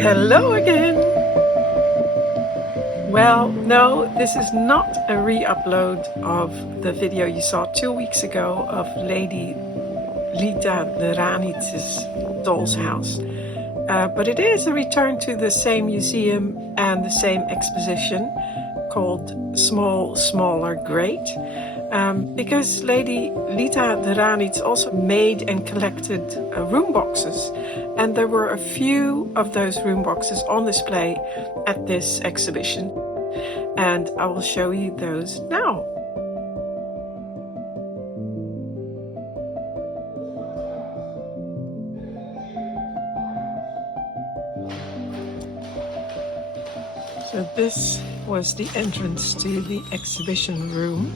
Hello again! Well, no, this is not a re-upload of the video you saw 2 weeks ago of Lady Lita de Ranitz's doll's house. But it is a return to the same museum and the same exposition called Small, Smaller, Great. Because Lady Lita de Ranitz also made and collected room boxes, and there were a few of those room boxes on display at this exhibition, and I will show you those now. So this was the entrance to the exhibition room.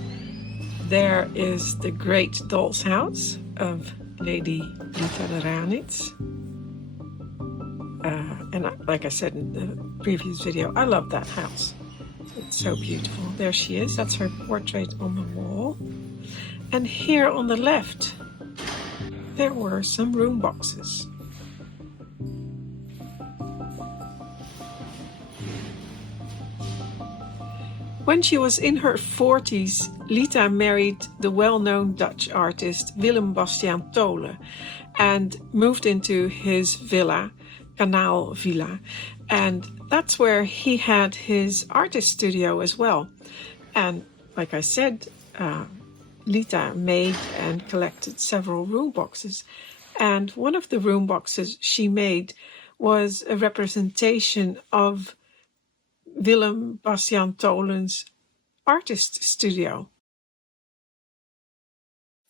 There is the great doll's house of Lady Lita de Ranitz. And like I said in the previous video, I love that house. It's so beautiful. There she is. That's her portrait on the wall. And here on the left, there were some room boxes. When she was in her 40s, Lita married the well-known Dutch artist Willem Bastiaan Tole and moved into his villa, Kanaal Villa. And that's where he had his artist studio as well. And like I said, Lita made and collected several room boxes. And one of the room boxes she made was a representation of Willem Bastiaan Tolen's artist studio.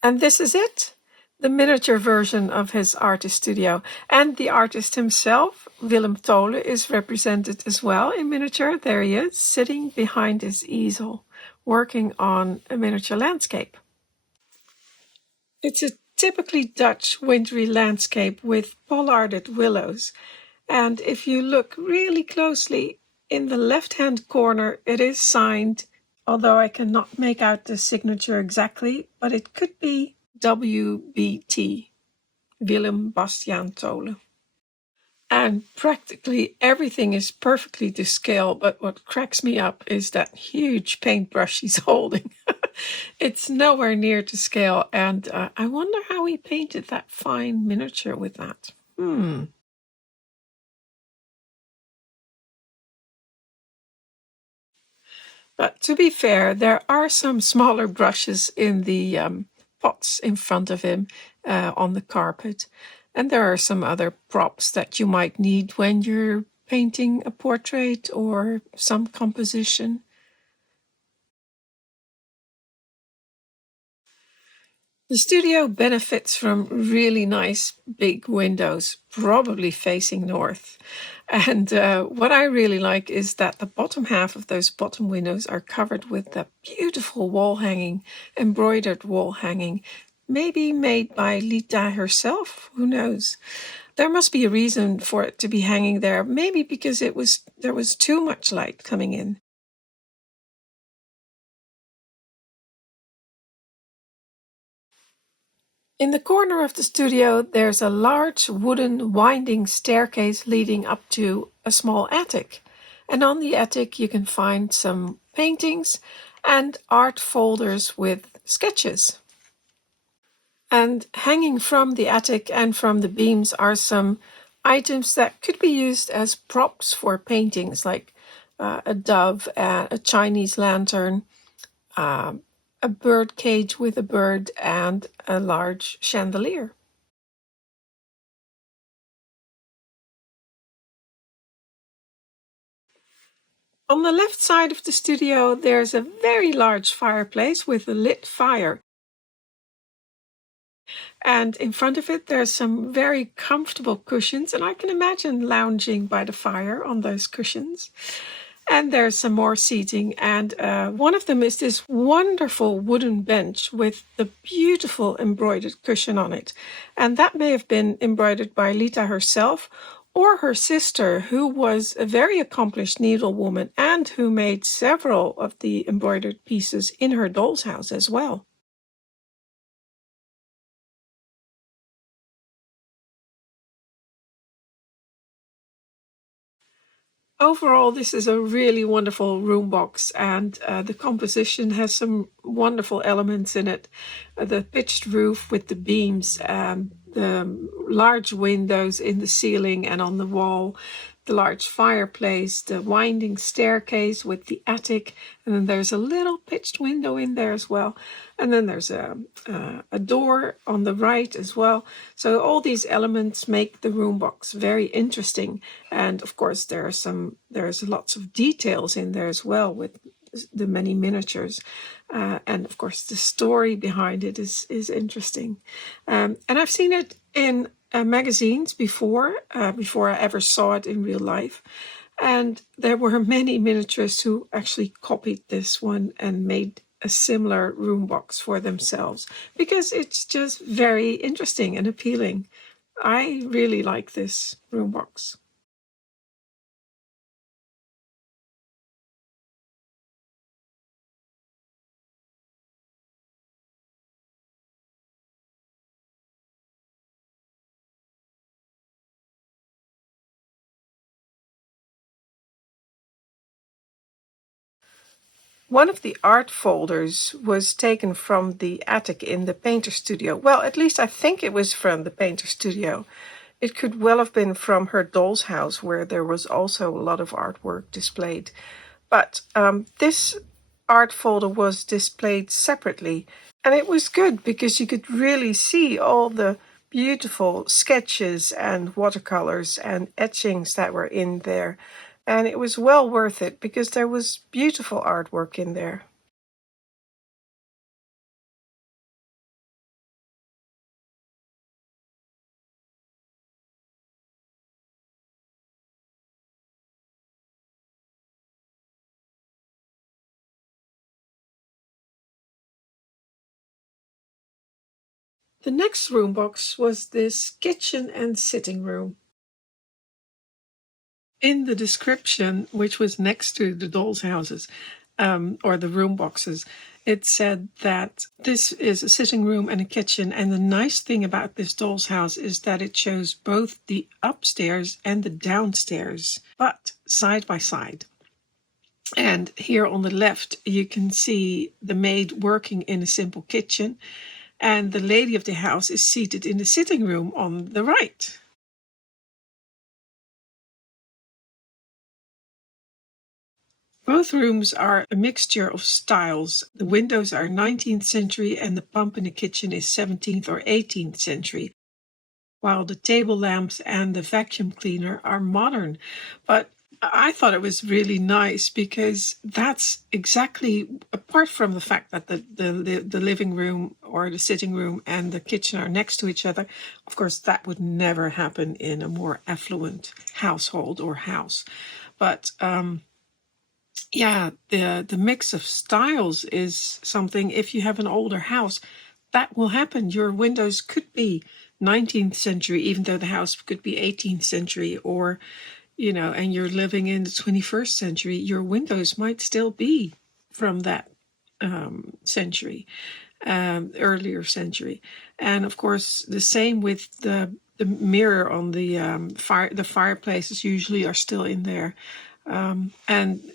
And this is it, the miniature version of his artist studio. And the artist himself, Willem Tole, is represented as well in miniature. There he is, sitting behind his easel, working on a miniature landscape. It's a typically Dutch wintry landscape with pollarded willows. And if you look really closely, in the left-hand corner, it is signed, although I cannot make out the signature exactly, but it could be WBT, Willem Bastiaan Tole. And practically everything is perfectly to scale, but what cracks me up is that huge paintbrush he's holding. It's nowhere near to scale, and I wonder how he painted that fine miniature with that. But to be fair, there are some smaller brushes in the pots in front of him on the carpet. And there are some other props that you might need when you're painting a portrait or some composition. The studio benefits from really nice big windows, probably facing north. And what I really like is that the bottom half of those bottom windows are covered with that beautiful wall hanging, embroidered wall hanging, maybe made by Lita herself, who knows. There must be a reason for it to be hanging there, maybe because there was too much light coming in. In the corner of the studio, there's a large wooden winding staircase leading up to a small attic. And on the attic you can find some paintings and art folders with sketches. And hanging from the attic and from the beams are some items that could be used as props for paintings, like a dove, a Chinese lantern, a bird cage with a bird, and a large chandelier. On the left side of the studio, there's a very large fireplace with a lit fire. And in front of it, there's some very comfortable cushions, and I can imagine lounging by the fire on those cushions. And there's some more seating, and one of them is this wonderful wooden bench with the beautiful embroidered cushion on it. And that may have been embroidered by Lita herself or her sister, who was a very accomplished needlewoman and who made several of the embroidered pieces in her doll's house as well. Overall, this is a really wonderful room box, and the composition has some wonderful elements in it. The pitched roof with the beams, the large windows in the ceiling and on the wall, the large fireplace, the winding staircase with the attic, and then there's a little pitched window in there as well. And then there's a door on the right as well. So all these elements make the room box very interesting. And of course, there's lots of details in there as well with the many miniatures. And of course, the story behind it is interesting. And I've seen it in magazines before I ever saw it in real life. And there were many miniaturists who actually copied this one and made a similar room box for themselves because it's just very interesting and appealing. I really like this room box. One of the art folders was taken from the attic in the painter studio. Well, at least I think it was from the painter studio. It could well have been from her doll's house, where there was also a lot of artwork displayed. But this art folder was displayed separately, and it was good because you could really see all the beautiful sketches and watercolors and etchings that were in there. And it was well worth it because there was beautiful artwork in there. The next room box was this kitchen and sitting room. In the description, which was next to the doll's houses, or the room boxes, it said that this is a sitting room and a kitchen. And the nice thing about this doll's house is that it shows both the upstairs and the downstairs, but side by side. And here on the left, you can see the maid working in a simple kitchen, and the lady of the house is seated in the sitting room on the right. Both rooms are a mixture of styles. The windows are 19th century and the pump in the kitchen is 17th or 18th century, while the table lamps and the vacuum cleaner are modern. But I thought it was really nice because that's exactly, apart from the fact that the living room or the sitting room and the kitchen are next to each other, of course, that would never happen in a more affluent household or house. But yeah, the mix of styles is something. If you have an older house, that will happen. Your windows could be 19th century, even though the house could be 18th century, or and you're living in the 21st century, your windows might still be from that century, earlier century. And of course, the same with the mirror on the the fireplaces usually are still in there. And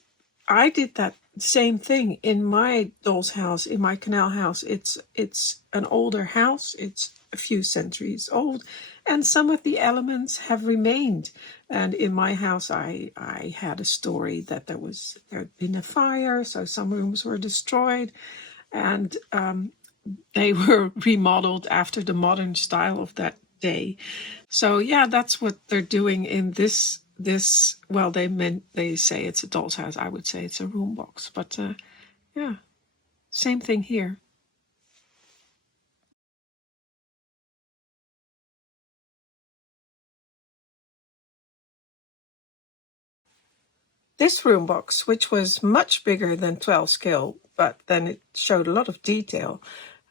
I did that same thing in my doll's house, in my canal house. It's an older house. It's a few centuries old, and some of the elements have remained. And in my house, I had a story that there had been a fire, so some rooms were destroyed, and they were remodeled after the modern style of that day. So yeah, that's what they're doing in this. Well, they say it's a doll's house. I would say it's a room box, but yeah, same thing here. This room box, which was much bigger than 12 scale, but then it showed a lot of detail,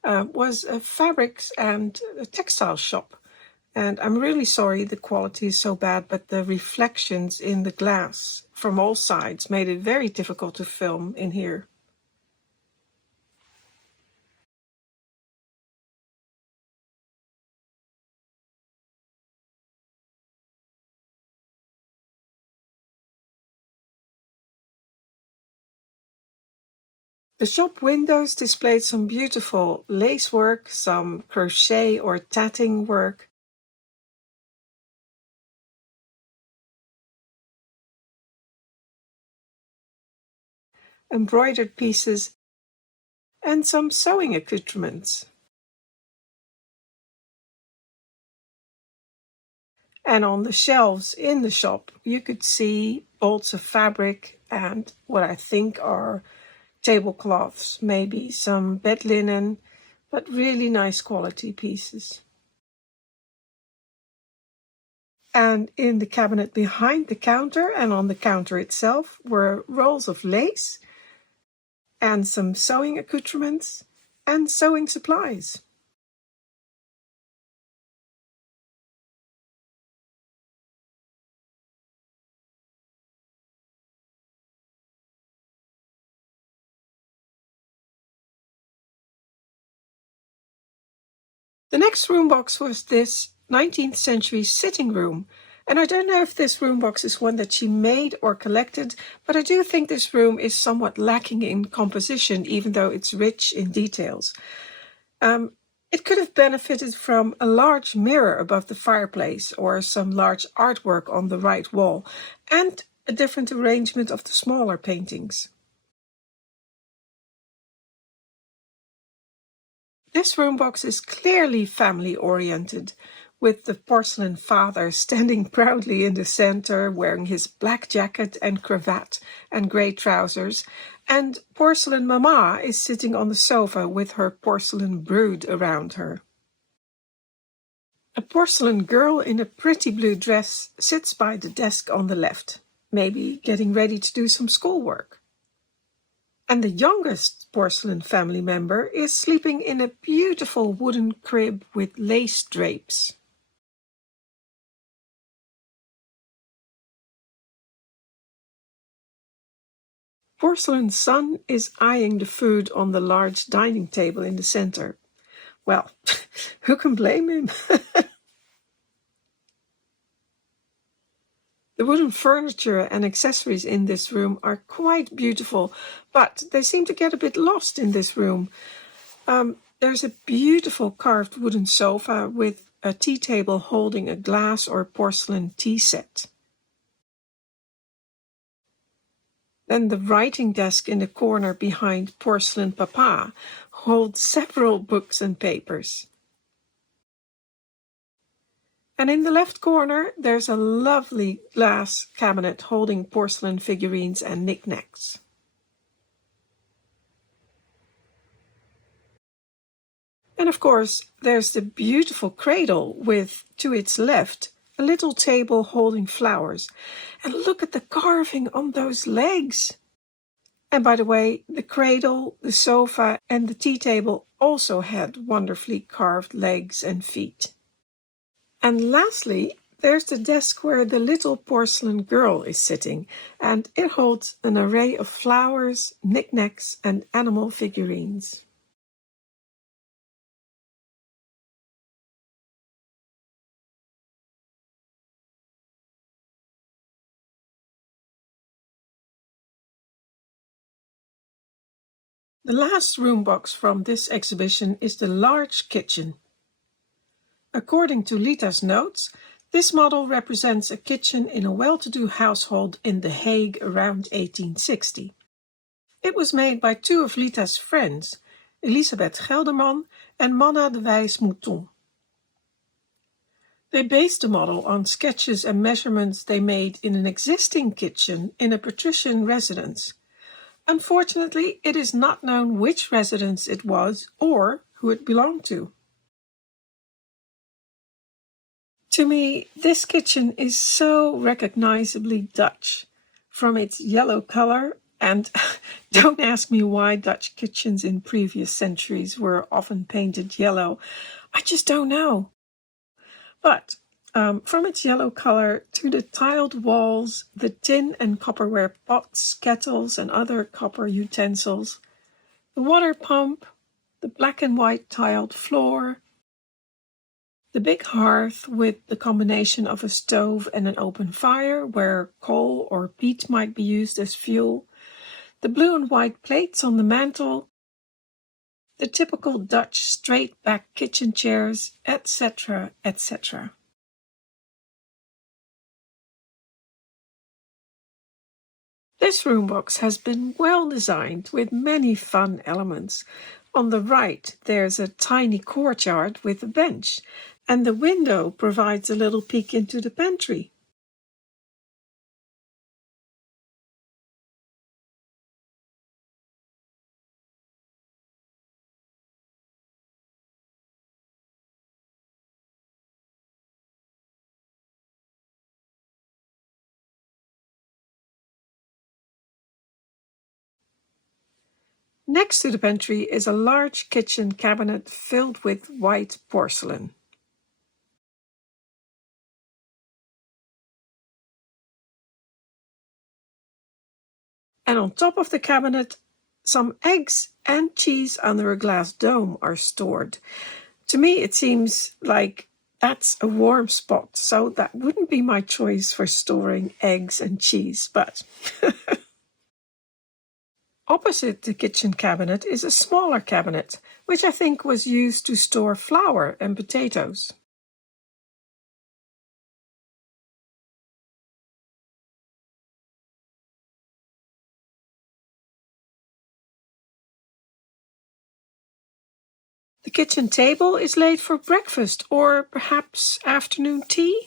was a fabrics and a textile shop. And I'm really sorry the quality is so bad, but the reflections in the glass from all sides made it very difficult to film in here. The shop windows displayed some beautiful lacework, some crochet or tatting work, embroidered pieces, and some sewing accoutrements. And on the shelves in the shop, you could see bolts of fabric and what I think are tablecloths, maybe some bed linen, but really nice quality pieces. And in the cabinet behind the counter and on the counter itself were rolls of lace and some sewing accoutrements and sewing supplies. The next room box was this 19th century sitting room. And I don't know if this room box is one that she made or collected, but I do think this room is somewhat lacking in composition, even though it's rich in details. It could have benefited from a large mirror above the fireplace or some large artwork on the right wall, and a different arrangement of the smaller paintings. This room box is clearly family-oriented, with the porcelain father standing proudly in the center, wearing his black jacket and cravat and grey trousers, and porcelain mama is sitting on the sofa with her porcelain brood around her. A porcelain girl in a pretty blue dress sits by the desk on the left, maybe getting ready to do some schoolwork. And the youngest porcelain family member is sleeping in a beautiful wooden crib with lace drapes. Porcelain's son is eyeing the food on the large dining table in the center. Well, who can blame him? The wooden furniture and accessories in this room are quite beautiful, but they seem to get a bit lost in this room. There's a beautiful carved wooden sofa with a tea table holding a glass or porcelain tea set. Then the writing desk in the corner behind porcelain papa holds several books and papers. And in the left corner, there's a lovely glass cabinet holding porcelain figurines and knickknacks. And of course, there's the beautiful cradle with, to its left, a little table holding flowers. And look at the carving on those legs. And by the way, the cradle, the sofa, and the tea table also had wonderfully carved legs and feet. And lastly, there's the desk where the little porcelain girl is sitting, and it holds an array of flowers, knickknacks, and animal figurines. The last room box from this exhibition is the large kitchen. According to Lita's notes, this model represents a kitchen in a well-to-do household in The Hague around 1860. It was made by two of Lita's friends, Elisabeth Gelderman and Manna de Wijs Mouton. They based the model on sketches and measurements they made in an existing kitchen in a patrician residence. Unfortunately, it is not known which residence it was or who it belonged to. To me, this kitchen is so recognizably Dutch, from its yellow color, and don't ask me why Dutch kitchens in previous centuries were often painted yellow. I just don't know. But from its yellow color to the tiled walls, the tin and copperware pots, kettles, and other copper utensils, the water pump, the black and white tiled floor, the big hearth with the combination of a stove and an open fire where coal or peat might be used as fuel, the blue and white plates on the mantel, the typical Dutch straight-back kitchen chairs, etc., etc. This room box has been well designed with many fun elements. On the right, there's a tiny courtyard with a bench, and the window provides a little peek into the pantry. Next to the pantry is a large kitchen cabinet filled with white porcelain. And on top of the cabinet, some eggs and cheese under a glass dome are stored. To me, it seems like that's a warm spot, so that wouldn't be my choice for storing eggs and cheese, but opposite the kitchen cabinet is a smaller cabinet, which I think was used to store flour and potatoes. The kitchen table is laid for breakfast or perhaps afternoon tea.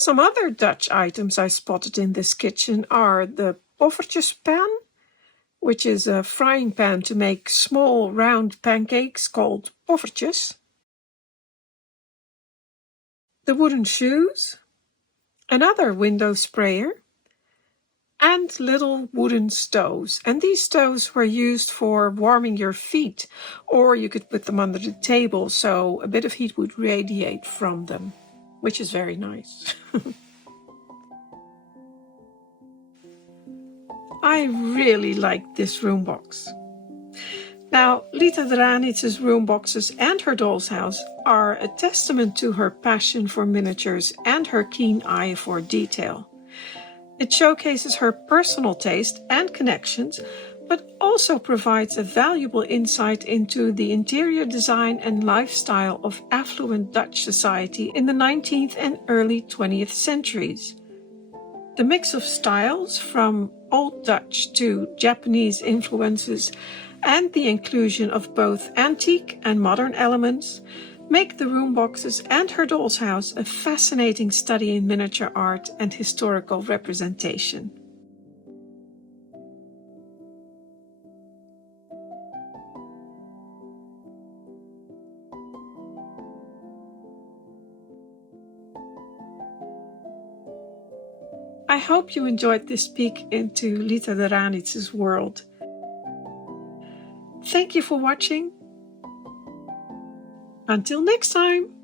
Some other Dutch items I spotted in this kitchen are the poffertjespan, which is a frying pan to make small round pancakes called poffertjes, the wooden shoes, another window sprayer, and little wooden stoves. And these stoves were used for warming your feet, or you could put them under the table so a bit of heat would radiate from them, which is very nice. I really like this room box. Now, Lita de Ranitz's room boxes and her doll's house are a testament to her passion for miniatures and her keen eye for detail. It showcases her personal taste and connections, but also provides a valuable insight into the interior design and lifestyle of affluent Dutch society in the 19th and early 20th centuries. The mix of styles, from Old Dutch to Japanese influences, and the inclusion of both antique and modern elements, make the room boxes and her doll's house a fascinating study in miniature art and historical representation. I hope you enjoyed this peek into Lita de Ranitz's world. Thank you for watching. Until next time.